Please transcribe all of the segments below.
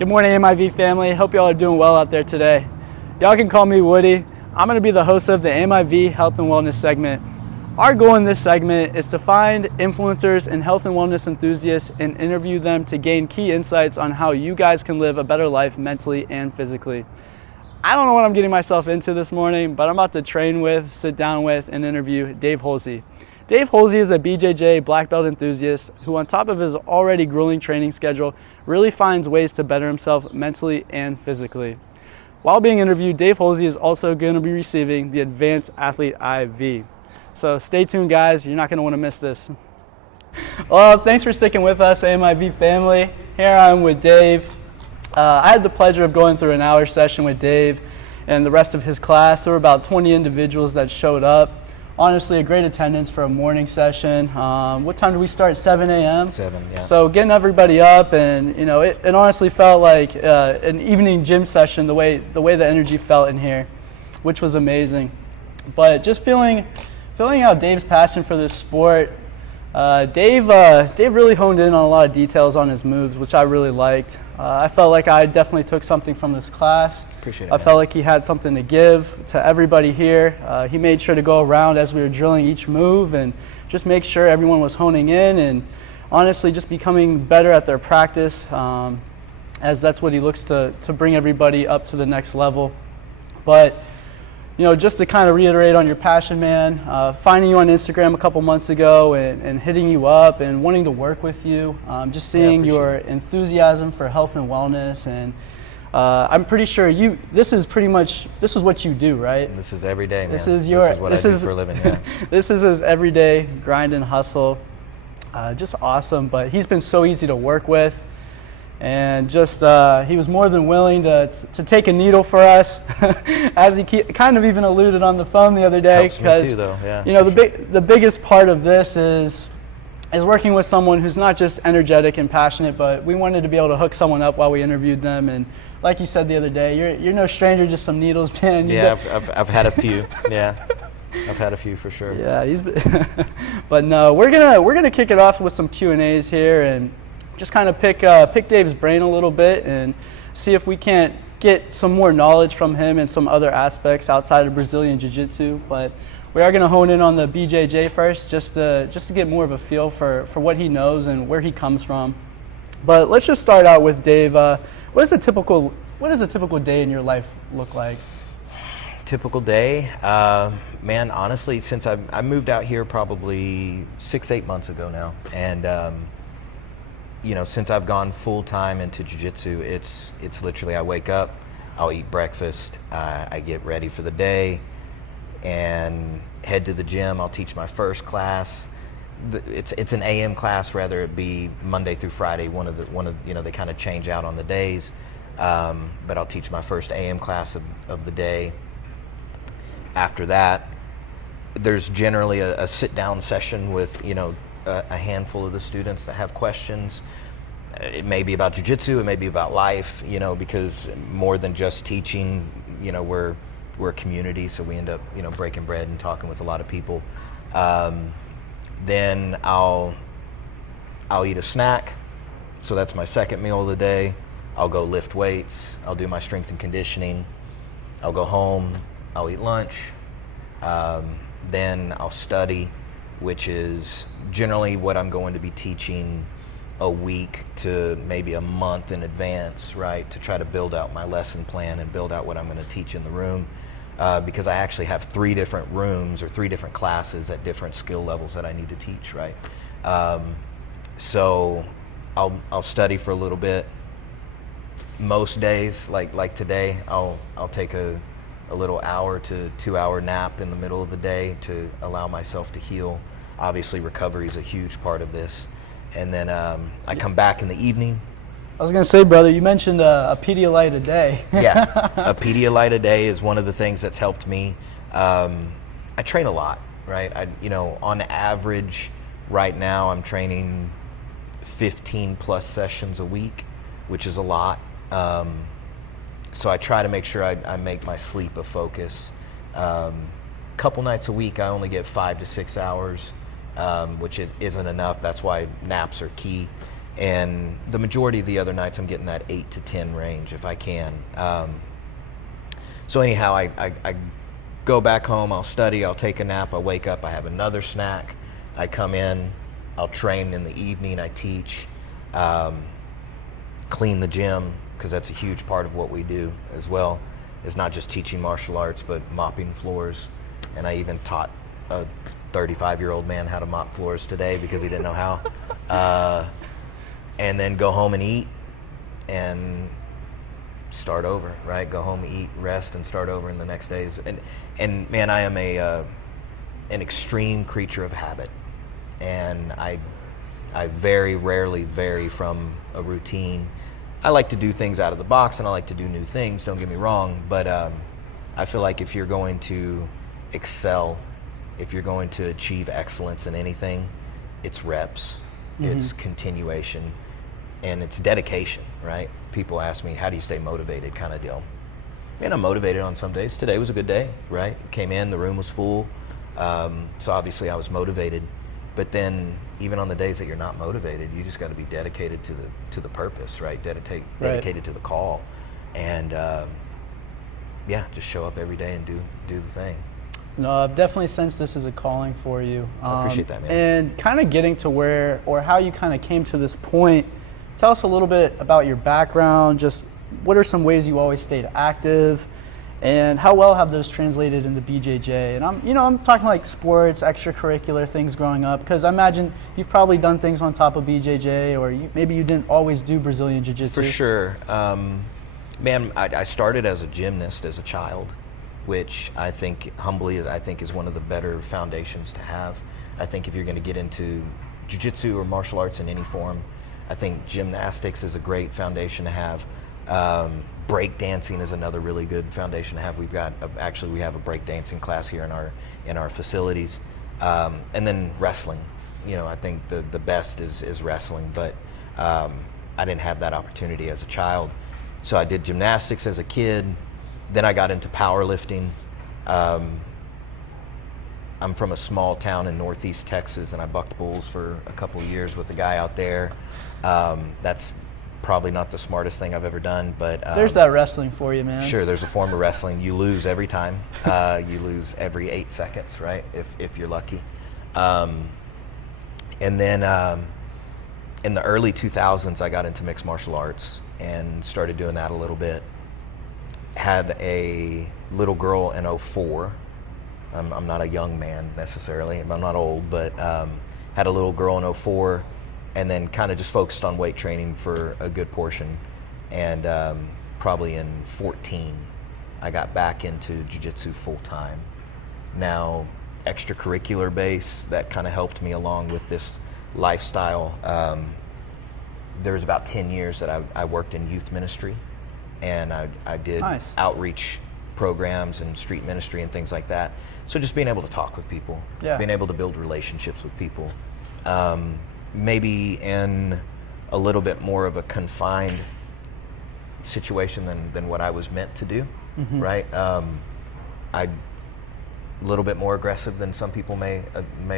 Good morning, Amiv family. Hope y'all are doing well out there today. Y'all can call me Woody. I'm going to be the host of the Amiv Health and Wellness segment. Our goal in this segment is to find influencers and health and wellness enthusiasts and interview them to gain key insights on how you guys can live a better life mentally and physically. I don't know what I'm getting myself into this morning, but I'm about to train with, sit down with, and interview Dave Hulsey. Dave Hulsey is a BJJ black belt enthusiast who, on top of his already grueling training schedule, really finds ways to better himself mentally and physically. While being interviewed, Dave Hulsey is also going to be receiving the Advanced Athlete IV. So stay tuned, guys. You're not going to want to miss this. Well, thanks for sticking with us, AMIV family. Here I'm with Dave. I had the pleasure of going through an hour session with Dave and the rest of his class. There were about 20 individuals that showed up. Honestly, a great attendance for a morning session. What time did we start? 7 a.m.? 7, yeah. So getting everybody up, and you know, it honestly felt like an evening gym session. The way the energy felt in here, which was amazing. But just feeling out Dave's passion for this sport. Dave really honed in on a lot of details on his moves, which I really liked. I felt like I definitely took something from this class. Appreciate it. I felt like he had something to give to everybody here. He made sure to go around as we were drilling each move and just make sure everyone was honing in and honestly just becoming better at their practice, as that's what he looks to bring everybody up to the next level. But you know, just to kind of reiterate on your passion, man, finding you on Instagram a couple months ago and hitting you up and wanting to work with you, just seeing your enthusiasm for health and wellness, and I'm pretty sure this is what you do, right? This is every day, man. This is what I do for a living, yeah. This is his everyday grind and hustle. Just awesome, but he's been so easy to work with. And just he was more than willing to take a needle for us, as he kind of even alluded on the phone the other day. Helps me too, though. Yeah, you know, the biggest part of this is working with someone who's not just energetic and passionate, but we wanted to be able to hook someone up while we interviewed them. And like you said the other day, you're no stranger to some needles, man. Yeah, I've had a few. Yeah, I've had a few for sure. Yeah, but no, we're gonna kick it off with some Q&As here and just kind of pick Dave's brain a little bit and see if we can't get some more knowledge from him and some other aspects outside of Brazilian Jiu Jitsu. But we are going to hone in on the BJJ first, just to get more of a feel for what he knows and where he comes from. But let's just start out with Dave. What does a typical day in your life look like? Typical day, man. Honestly, since I moved out here probably 6-8 months ago now, and you know, since I've gone full time into jiu-jitsu, it's literally I wake up, I'll eat breakfast, I get ready for the day, and head to the gym. I'll teach my first class. It's an AM class, rather it be Monday through Friday. One of you know, they kind of change out on the days, but I'll teach my first AM class of the day. After that, there's generally a sit-down session with, you know, a handful of the students that have questions. It may be about jiu-jitsu, it may be about life, you know, because more than just teaching, you know, we're a community, so we end up, you know, breaking bread and talking with a lot of people. Then I'll eat a snack, so that's my second meal of the day. I'll go lift weights, I'll do my strength and conditioning, I'll go home, I'll eat lunch, then I'll study, which is generally what I'm going to be teaching a week to maybe a month in advance, right, to try to build out my lesson plan and build out what I'm going to teach in the room, because I actually have 3 different rooms or 3 different classes at different skill levels that I need to teach, right? So I'll study for a little bit. Most days, like today, I'll take a little hour to 2-hour nap in the middle of the day to allow myself to heal. Obviously, recovery is a huge part of this. And then I come back in the evening. I was going to say, brother, you mentioned a Pedialyte a day. Yeah, a Pedialyte a day is one of the things that's helped me. I train a lot, right? You know, on average, right now, I'm training 15 plus sessions a week, which is a lot. So I try to make sure I make my sleep a focus. Couple nights a week, I only get 5 to 6 hours, which isn't enough. That's why naps are key. And the majority of the other nights I'm getting that 8 to 10 range if I can. So anyhow, I go back home, I'll study, I'll take a nap, I'll wake up, I have another snack, I come in, I'll train in the evening, I teach, clean the gym, because that's a huge part of what we do as well. It's not just teaching martial arts, but mopping floors. And I even taught a 35-year-old man how to mop floors today because he didn't know how. And then go home and eat and start over, right? Go home, eat, rest, and start over in the next days. And man, I am an extreme creature of habit. And I very rarely vary from a routine. I like to do things out of the box and I like to do new things, don't get me wrong, but I feel like if you're going to excel, if you're going to achieve excellence in anything, it's reps, it's continuation, and it's dedication, right? People ask me, how do you stay motivated, kind of deal. Man, I'm motivated on some days. Today was a good day, right? Came in, the room was full, so obviously I was motivated. But then, even on the days that you're not motivated, you just got to be dedicated to the purpose, right? Dedicated to the call, and yeah, just show up every day and do the thing. No, I've definitely sensed this as a calling for you. I appreciate that, man. And kind of getting to where, or how you kind of came to this point. Tell us a little bit about your background. Just what are some ways you always stayed active? And how well have those translated into BJJ? And I'm talking like sports, extracurricular things growing up, because I imagine you've probably done things on top of BJJ, or maybe you didn't always do Brazilian Jiu Jitsu. For sure. Man, I started as a gymnast as a child, which I think, humbly, is one of the better foundations to have. I think if you're going to get into Jiu Jitsu or martial arts in any form, I think gymnastics is a great foundation to have. Break dancing is another really good foundation to have. We have a break dancing class here in our facilities, and then wrestling. I think the best is wrestling, but I didn't have that opportunity as a child, so I did gymnastics as a kid. Then I got into powerlifting. I'm from a small town in Northeast Texas, and I bucked bulls for a couple of years with the guy out there. That's probably not the smartest thing I've ever done, but there's that wrestling for you, man. Sure, there's a form of wrestling. You lose every time. You lose every 8 seconds, right? If you're lucky. And then in the early 2000s, I got into mixed martial arts and started doing that a little bit. Had a little girl in 04. I'm not a young man necessarily. I'm not old, but had a little girl in 04. And then kind of just focused on weight training for a good portion. And probably in 14, I got back into jiu-jitsu full time. Now, extracurricular base, that kind of helped me along with this lifestyle. There was about 10 years that I worked in youth ministry, and I did outreach programs and street ministry and things like that. So just being able to talk with people, being able to build relationships with people. Maybe in a little bit more of a confined situation than what I was meant to do, right? I'm a little bit more aggressive than some people may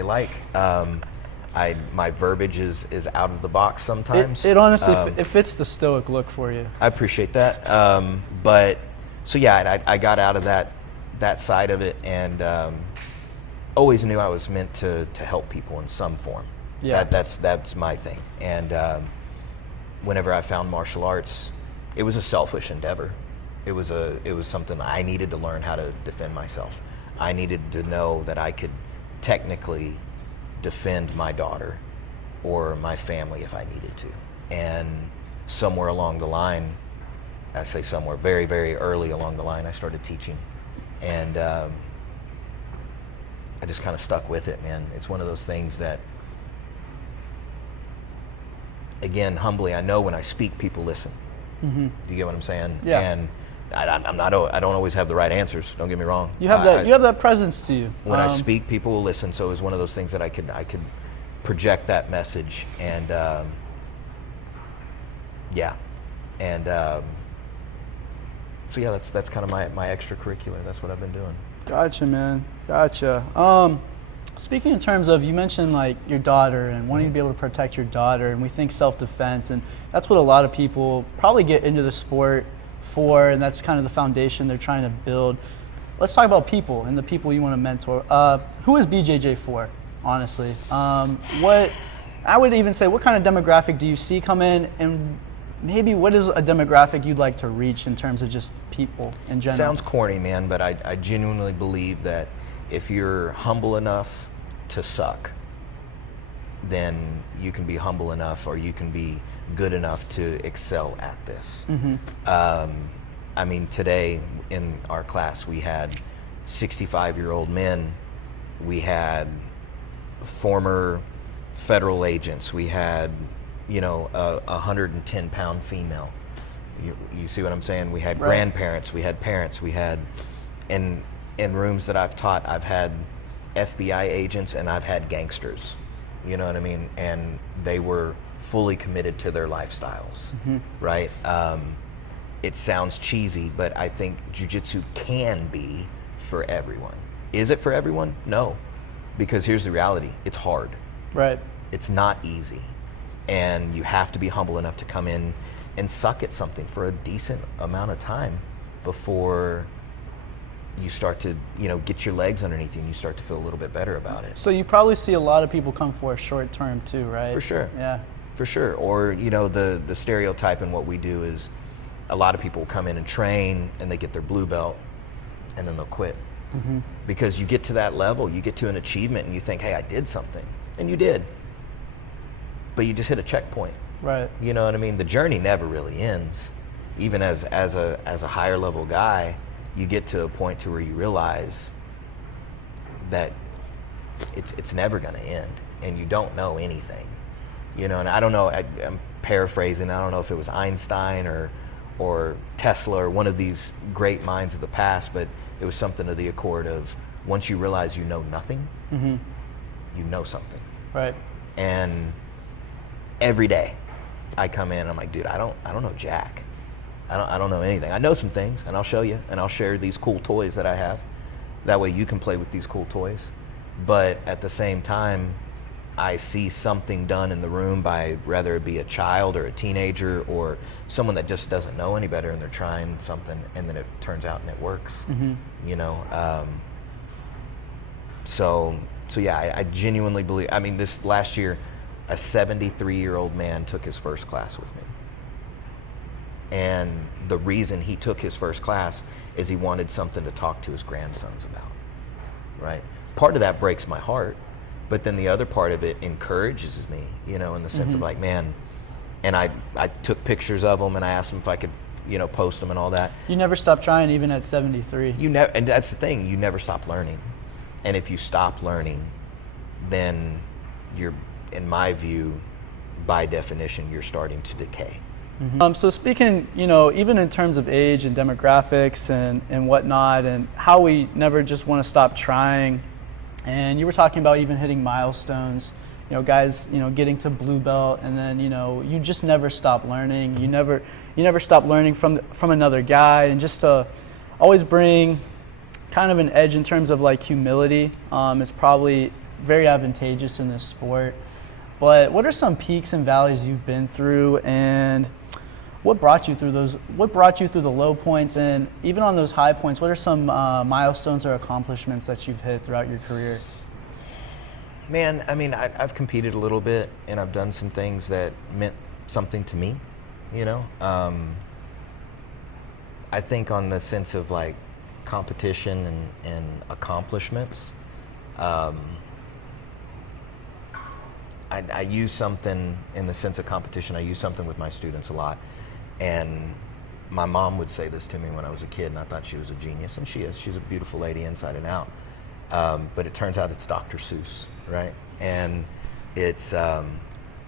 like. My verbiage is out of the box sometimes. It honestly it fits the stoic look for you. I appreciate that. But so yeah, I got out of that side of it, and always knew I was meant to help people in some form. Yeah, that's my thing. And whenever I found martial arts, it was a selfish endeavor. It was something I needed to learn how to defend myself. I needed to know that I could technically defend my daughter or my family if I needed to. And somewhere along the line, I say somewhere very, very early along the line, I started teaching. And I just kind of stuck with it, man. It's one of those things that, again, humbly, I know when I speak, people listen. Do you get what I'm saying? Yeah. And I don't always have the right answers. Don't get me wrong. You have you have that presence to you. When I speak, people will listen. So it was one of those things that I could project that message, and so yeah, that's kind of my extracurricular. That's what I've been doing. Gotcha, man. Gotcha. Speaking in terms of, you mentioned like your daughter and wanting to be able to protect your daughter, and we think self-defense, and that's what a lot of people probably get into the sport for, and that's kind of the foundation they're trying to build. Let's talk about people and the people you want to mentor. Who is BJJ for, honestly? I would even say, what kind of demographic do you see come in, and maybe what is a demographic you'd like to reach in terms of just people in general? Sounds corny, man, but I genuinely believe that if you're humble enough to suck, then you can be humble enough, or you can be good enough to excel at this. I mean, today in our class, we had 65-year-old men, we had former federal agents, we had, a 110-pound female. You see what I'm saying? We had grandparents, we had parents, we had, in rooms that I've taught, I've had FBI agents and I've had gangsters, you know what I mean? And they were fully committed to their lifestyles, right? It sounds cheesy, but I think jiu-jitsu can be for everyone. Is it for everyone? No, because here's the reality, it's hard. Right. It's not easy, and you have to be humble enough to come in and suck at something for a decent amount of time before you start to, get your legs underneath you and you start to feel a little bit better about it. So you probably see a lot of people come for a short term too, right? For sure. Yeah. For sure. Or, the stereotype in what we do is a lot of people come in and train and they get their blue belt and then they'll quit. Because you get to that level, you get to an achievement and you think, hey, I did something. And you did. But you just hit a checkpoint. Right. You know what I mean? The journey never really ends. Even as a higher level guy, you get to a point to where you realize that it's never going to end, and you don't know anything. And I don't know, I'm paraphrasing, I don't know if it was Einstein or Tesla or one of these great minds of the past, but it was something to the accord of, once you realize you know nothing, you know something. Right. And every day I come in and I'm like, dude, I don't know jack. I don't know anything. I know some things, and I'll show you, and I'll share these cool toys that I have. That way you can play with these cool toys. But at the same time, I see something done in the room by, whether it be a child or a teenager or someone that just doesn't know any better, and they're trying something and then it turns out and it works. So yeah, I genuinely believe, this last year, a 73-year-old man took his first class with me. And the reason he took his first class is he wanted something to talk to his grandsons about, right? Part of that breaks my heart, but then the other part of it encourages me, in the sense of like, man, and I took pictures of them and I asked him if I could, post them and all that. You never stopped trying, even at 73. And that's the thing, you never stop learning. And if you stop learning, then you're, in my view, by definition, you're starting to decay. So speaking, even in terms of age and demographics and whatnot, and how we never just want to stop trying, and you were talking about even hitting milestones, guys, getting to blue belt, and then, you just never stop learning. You never stop learning from another guy, and just to always bring kind of an edge in terms of like humility is probably very advantageous in this sport. But what are some peaks and valleys you've been through, and what brought you through those? What brought you through the low points, and even on those high points, what are some milestones or accomplishments that you've hit throughout your career? Man, I've competed a little bit, and I've done some things that meant something to me. I think on the sense of like competition and accomplishments, I use something in the sense of competition. I use something with my students a lot. And my mom would say this to me when I was a kid, and I thought she was a genius, and she is. She's a beautiful lady inside and out. But it turns out it's Dr. Seuss, right? And it's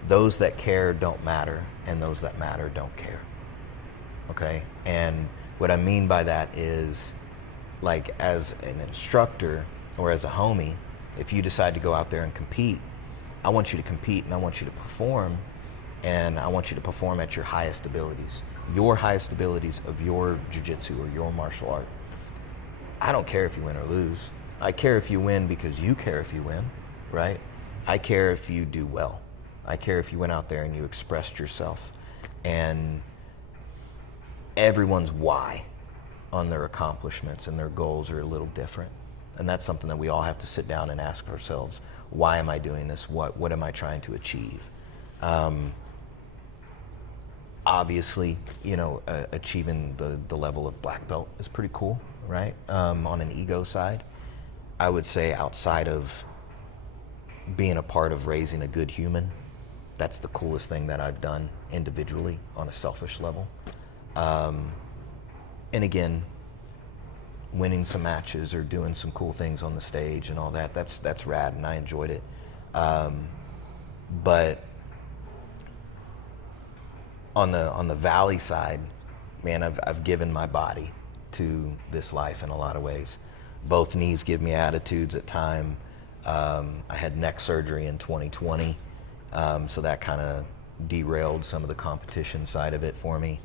those that care don't matter, and those that matter don't care, okay? And what I mean by that is, like, as an instructor or as a homie, if you decide to go out there and compete, I want you to compete, and I want you to perform, and I want you to perform at your highest abilities of your jiu-jitsu or your martial art. I don't care if you win or lose. I care if you win because you care if you win, right? I care if you do well. I care if you went out there and you expressed yourself. And everyone's why on their accomplishments and their goals are a little different. And that's something that we all have to sit down and ask ourselves. Why am I doing this? What am I trying to achieve? Obviously, achieving the level of black belt is pretty cool, right? On an ego side, I would say outside of being a part of raising a good human, that's the coolest thing that I've done individually on a selfish level. And again, winning some matches or doing some cool things on the stage and all that, that's rad, and I enjoyed it. But on the valley side, man, I've given my body to this life in a lot of ways. Both knees give me attitudes at time. I had neck surgery in 2020, so that kind of derailed some of the competition side of it for me.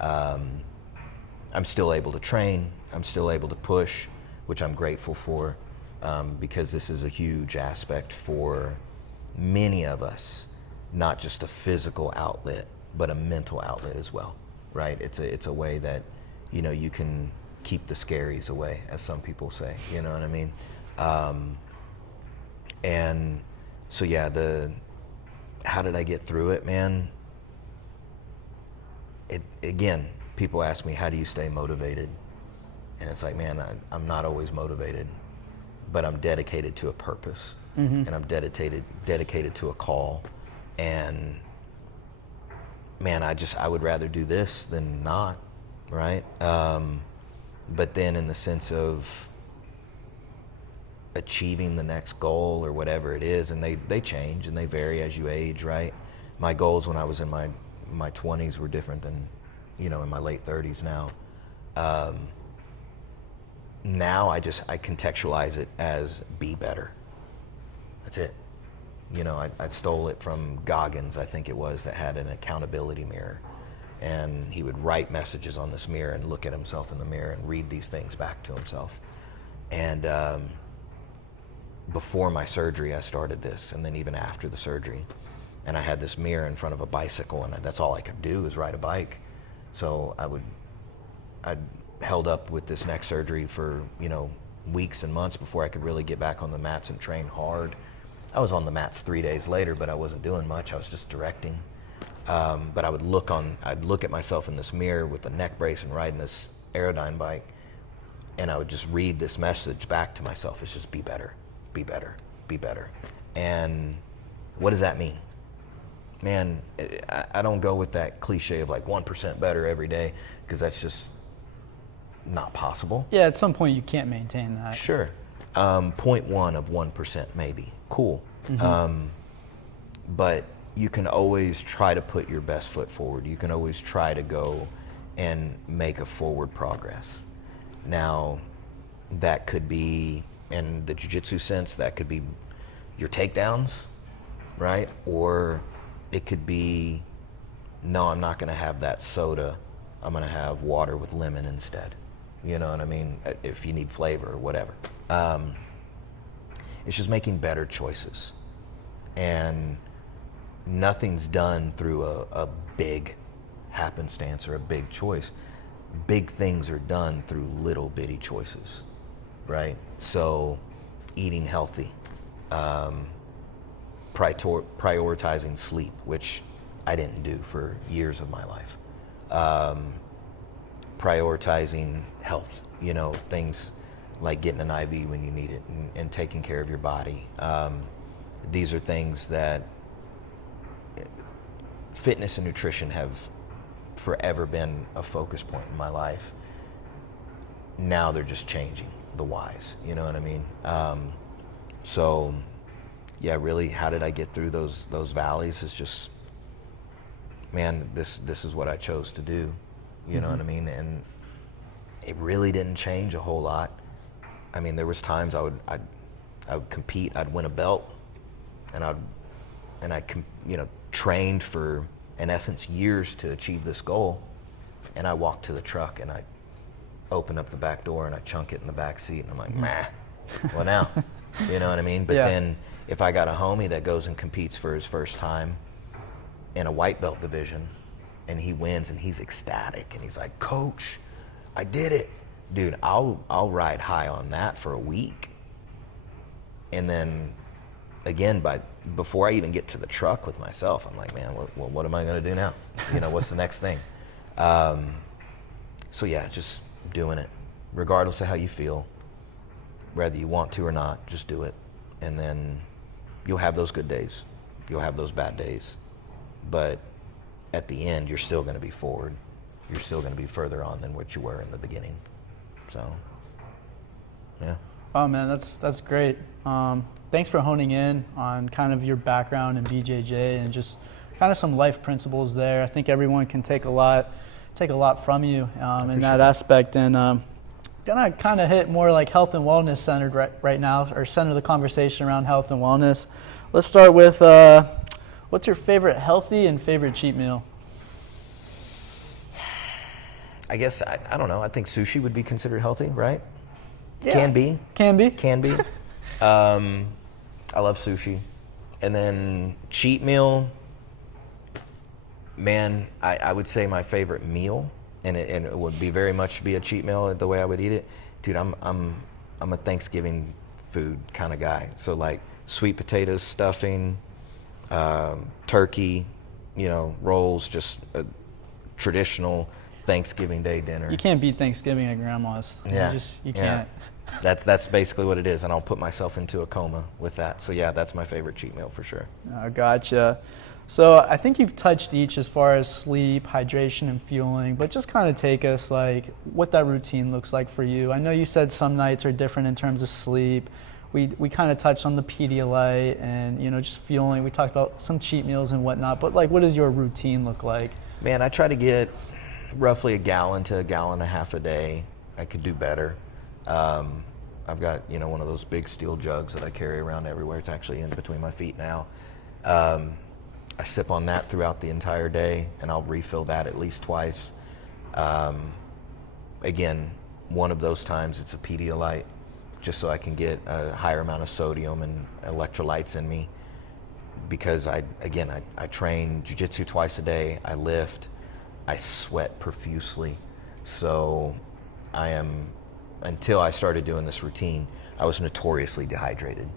I'm still able to train. I'm still able to push, which I'm grateful for, because this is a huge aspect for many of us, not just a physical outlet, but a mental outlet as well, right? It's a way that, you can keep the scaries away, as some people say, you know what I mean? And so yeah, how did I get through it, man? Again, people ask me, how do you stay motivated? And it's like, man, I'm not always motivated, but I'm dedicated to a purpose, and I'm dedicated to a call. And man, I would rather do this than not, right? But then in the sense of achieving the next goal or whatever it is, and they change and they vary as you age, right? My goals when I was in my 20s were different than, in my late 30s now. Now I contextualize it as be better. That's it. I stole it from Goggins, I think it was, that had an accountability mirror. And he would write messages on this mirror and look at himself in the mirror and read these things back to himself. And before my surgery, I started this, and then even after the surgery. And I had this mirror in front of a bicycle, and that's all I could do was ride a bike. So I'd held up with this neck surgery for, weeks and months before I could really get back on the mats and train hard. I was on the mats 3 days later, but I wasn't doing much. I was just directing. But I'd look at myself in this mirror with a neck brace and riding this Aerodyne bike, and I would just read this message back to myself. It's just be better, be better, be better. And what does that mean? Man, I don't go with that cliche of like 1% better every day, because that's just not possible. Yeah, at some point you can't maintain that. Sure. 0.1 of 1% maybe. Cool. But you can always try to put your best foot forward. You can always try to go and make a forward progress. Now, that could be, in the jiu-jitsu sense, that could be your takedowns, right? Or it could be, no, I'm not going to have that soda. I'm going to have water with lemon instead. You know what I mean? If you need flavor or whatever. It's just making better choices. And nothing's done through a big happenstance or a big choice. Big things are done through little bitty choices, right? So eating healthy, prioritizing sleep, which I didn't do for years of my life. Prioritizing health, things like getting an IV when you need it, and taking care of your body. These are things that fitness and nutrition have forever been a focus point in my life. Now they're just changing the whys, you know what I mean? So yeah, really, how did I get through those valleys? Is just, man, this is what I chose to do, you know what I mean? And it really didn't change a whole lot. I mean, there was times I would compete, I'd win a belt, and I trained for, in essence, years to achieve this goal. And I walked to the truck and I open up the back door and I chunk it in the back seat, and I'm like, meh, well now, you know what I mean? But then if I got a homie that goes and competes for his first time in a white belt division and he wins and he's ecstatic and he's like, "Coach, I did it." Dude, I'll ride high on that for a week. And then again, before I even get to the truck with myself, I'm like, man, well, what am I going to do now? You know, what's the next thing? So yeah, just doing it, regardless of how you feel, whether you want to or not, just do it. And then you'll have those good days. You'll have those bad days. But at the end, you're still going to be forward. You're still going to be further on than what you were in the beginning. So, yeah. Oh man, that's great. Thanks for honing in on kind of your background in BJJ and just kind of some life principles there. I think everyone can take a lot from you in that aspect. And gonna kind of hit more like health and wellness centered right now, or center the conversation around health and wellness. Let's start with what's your favorite healthy and favorite cheat meal? I guess, I don't know. I think sushi would be considered healthy, right? Yeah. Can be. Can be. I love sushi. And then cheat meal, man, I would say my favorite meal, and it would be very much be a cheat meal the way I would eat it. Dude, I'm a Thanksgiving food kind of guy. So like sweet potatoes, stuffing, turkey, rolls, just a traditional Thanksgiving Day dinner. You can't beat Thanksgiving at grandma's. Yeah. You can't. That's basically what it is, and I'll put myself into a coma with that. So yeah, that's my favorite cheat meal for sure. Gotcha. So I think you've touched each as far as sleep, hydration, and fueling, but just kind of take us like what that routine looks like for you. I know you said some nights are different in terms of sleep. We kind of touched on the Pedialyte and just fueling. We talked about some cheat meals and whatnot, but like what does your routine look like? Man, I try to get roughly a gallon to a gallon and a half a day. I could do better. I've got one of those big steel jugs that I carry around everywhere. It's actually in between my feet now. I sip on that throughout the entire day, and I'll refill that at least twice. Again, one of those times it's a Pedialyte, just so I can get a higher amount of sodium and electrolytes in me, because I train jiu-jitsu twice a day. I lift, I sweat profusely, so until I started doing this routine, I was notoriously dehydrated.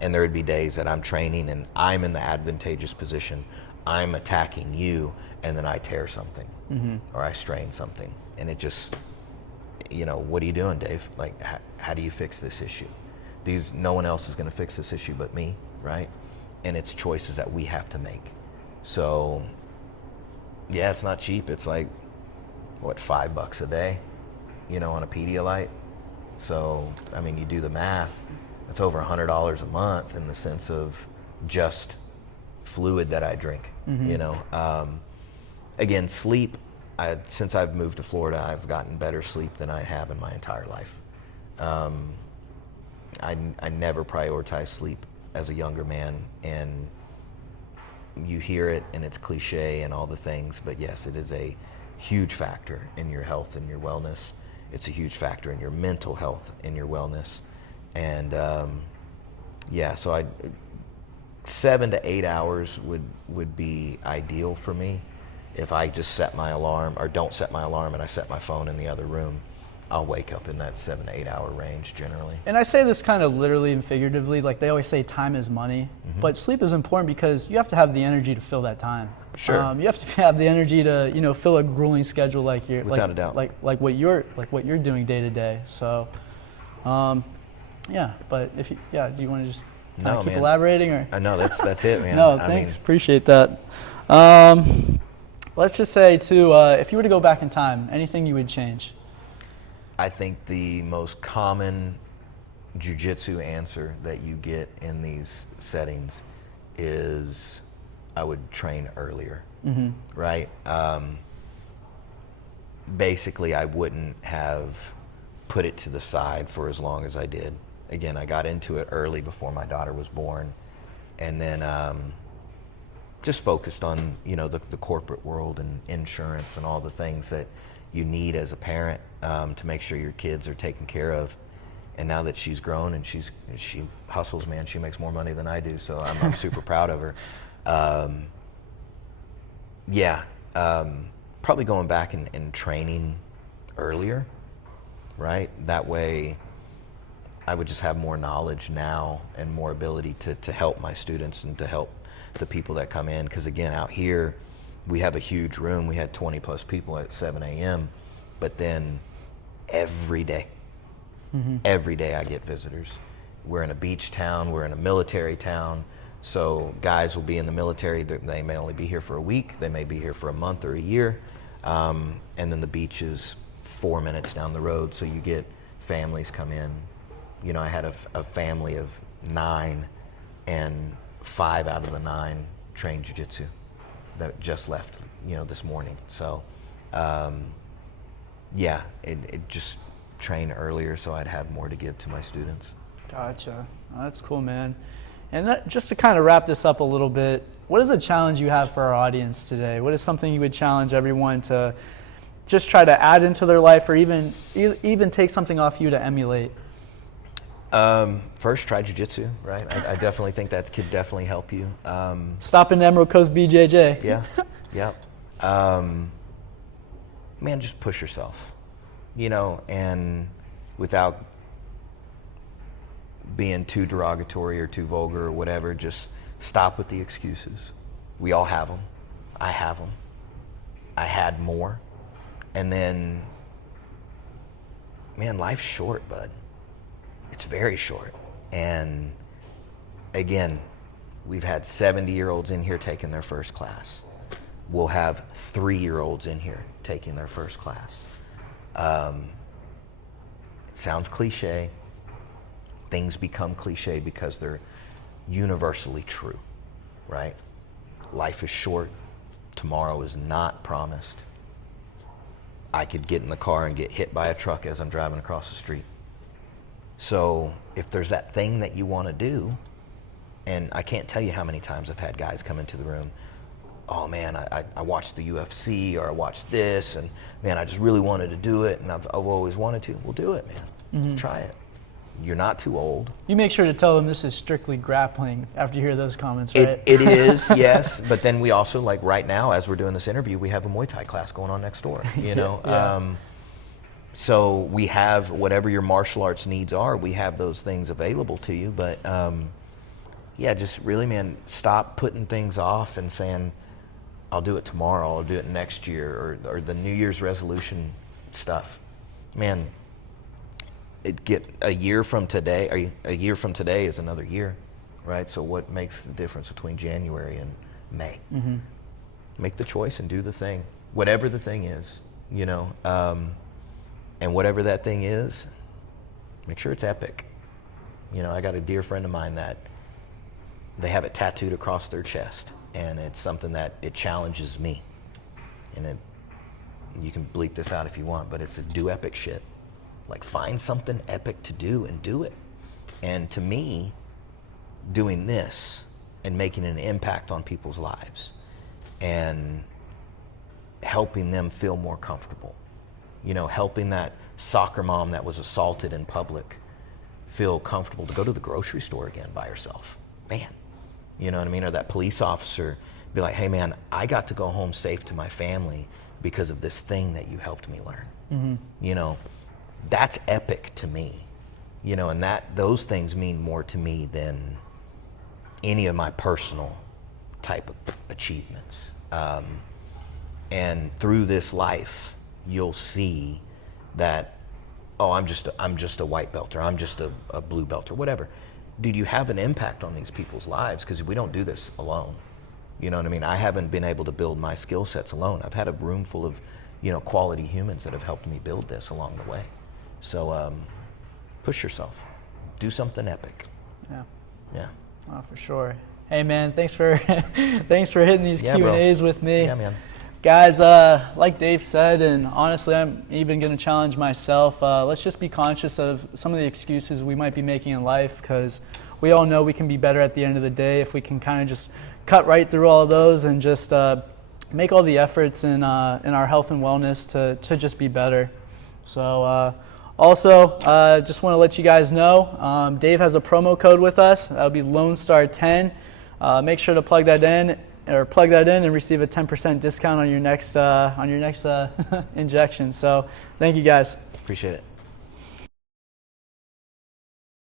And there would be days that I'm training and I'm in the advantageous position. I'm attacking you, and then I tear something, or I strain something. And it just, what are you doing, Dave? Like, how do you fix this issue? No one else is gonna fix this issue but me, right? And it's choices that we have to make. So, yeah, it's not cheap. It's like, what, $5 a day, on a Pedialyte? So, I mean, you do the math, it's over $100 a month in the sense of just fluid that I drink, Again, sleep, since I've moved to Florida, I've gotten better sleep than I have in my entire life. I never prioritized sleep as a younger man, and you hear it and it's cliche and all the things, but yes, it is a huge factor in your health and your wellness. It's a huge factor in your mental health and your wellness. And so 7 to 8 hours would be ideal for me. If I just set my alarm, or don't set my alarm, and I set my phone in the other room, I'll wake up in that 7 to 8 hour range generally. And I say this kind of literally and figuratively, like they always say time is money, but sleep is important because you have to have the energy to fill that time. Sure. You have to have the energy to fill a grueling schedule like you're without a doubt. Like what you're doing day to day. So yeah, but do you want to just keep elaborating, or? No, that's it, man. No, thanks. Appreciate that. Let's just say too, if you were to go back in time, anything you would change? I think the most common jiu-jitsu answer that you get in these settings is I would train earlier, right? Basically, I wouldn't have put it to the side for as long as I did. Again, I got into it early before my daughter was born, and then just focused on the corporate world and insurance and all the things that you need as a parent to make sure your kids are taken care of. And now that she's grown and she hustles, man, she makes more money than I do. So I'm super proud of her. Probably going back and training earlier, right? That way I would just have more knowledge now and more ability to help my students and to help the people that come in. Because again, out here, we have a huge room. We had 20 plus people at 7 a.m. But then every day I get visitors. We're in a beach town. We're in a military town. So guys will be in the military. They may only be here for a week. They may be here for a month or a year. And then the beach is 4 minutes down the road. So you get families come in. You know, I had a family of 9, and 5 out of the 9 trained Jiu Jitsu that just left, you know, this morning. So, it just train earlier so I'd have more to give to my students. Gotcha. Oh, that's cool, man. And just to kind of wrap this up a little bit, what is a challenge you have for our audience today? What is something you would challenge everyone to just try to add into their life, or even take something off you to emulate? First, try Jiu Jitsu, right? I definitely think that could definitely help you. Stop in Emerald Coast BJJ. Yeah. Man, just push yourself, you know, and without being too derogatory or too vulgar or whatever, just stop with the excuses. We all have them. I have them. I had more. And then, man, life's short, bud. It's very short. And again, we've had 70-year-olds in here taking their first class. We'll have 3-year-olds in here taking their first class. It sounds cliche. Things become cliche because they're universally true, right? Life is short. Tomorrow is not promised. I could get in the car and get hit by a truck as I'm driving across the street. So if there's that thing that you want to do, and I can't tell you how many times I've had guys come into the room, oh man, I watched the UFC, or I watched this, and man, I just really wanted to do it, and I've always wanted to. Well, do it, man. Try it. You're not too old. You make sure to tell them this is strictly grappling after you hear those comments, right? It is, yes. But then we also, like right now, as we're doing this interview, we have a Muay Thai class going on next door, you know? Yeah. So we have whatever your martial arts needs are, we have those things available to you. But just really, man, stop putting things off and saying, I'll do it tomorrow, I'll do it next year, or the New Year's resolution stuff. Man, a year from today is another year, right? So what makes the difference between January and May? Make the choice and do the thing, whatever the thing is, you know. And whatever that thing is, make sure it's epic. You know, I got a dear friend of mine that they have it tattooed across their chest, and it's something that it challenges me. And you can bleep this out if you want, but it's a do epic shit. Like, find something epic to do and do it. And to me, doing this and making an impact on people's lives and helping them feel more comfortable, you know, helping that soccer mom that was assaulted in public feel comfortable to go to the grocery store again by herself. Man, you know what I mean? Or that police officer be like, hey man, I got to go home safe to my family because of this thing that you helped me learn. You know, that's epic to me, you know, and those things mean more to me than any of my personal type of achievements. And through this life, you'll see that, oh, I'm just a white belt, or I'm just a blue belt, or whatever. Dude, you have an impact on these people's lives, because we don't do this alone. You know what I mean? I haven't been able to build my skill sets alone. I've had a room full of, you know, quality humans that have helped me build this along the way. So push yourself. Do something epic. Yeah. Oh, for sure. Hey man, thanks for hitting these Q&As with me. Yeah, man. Guys, like Dave said, and honestly, I'm even going to challenge myself, let's just be conscious of some of the excuses we might be making in life, because we all know we can be better at the end of the day if we can kind of just cut right through all of those and just make all the efforts in our health and wellness to just be better. So Also, just want to let you guys know, Dave has a promo code with us. That'll be Lone Star 10. Make sure to plug that in and receive a 10% discount on your next injection. So thank you guys. Appreciate it.